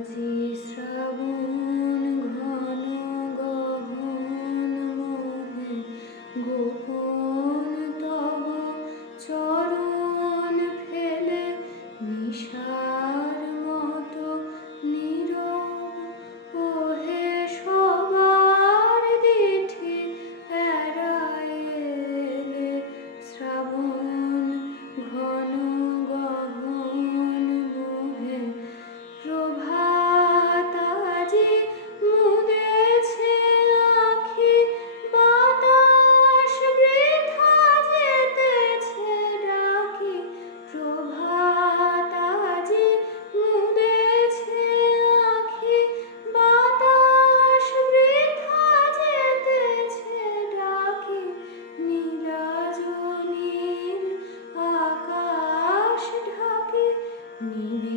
আজি শ্রাবণ ঘন গহন মোহে গোপন তব চরণ ফেলে নিশার মতো নীরব ওহে সবার দিঠি এড়াইলে শ্রাবণ ঘন গহন মোহে প্রভাত আজি মুদেছে আখি বাতাস বৃথা যেতেছে ডাকি প্রভাত আজি মুদেছে আখি বাতাস বৃথা যেতেছে ডাকি নীলাজ নীল আকাশ ঢাকি নিবে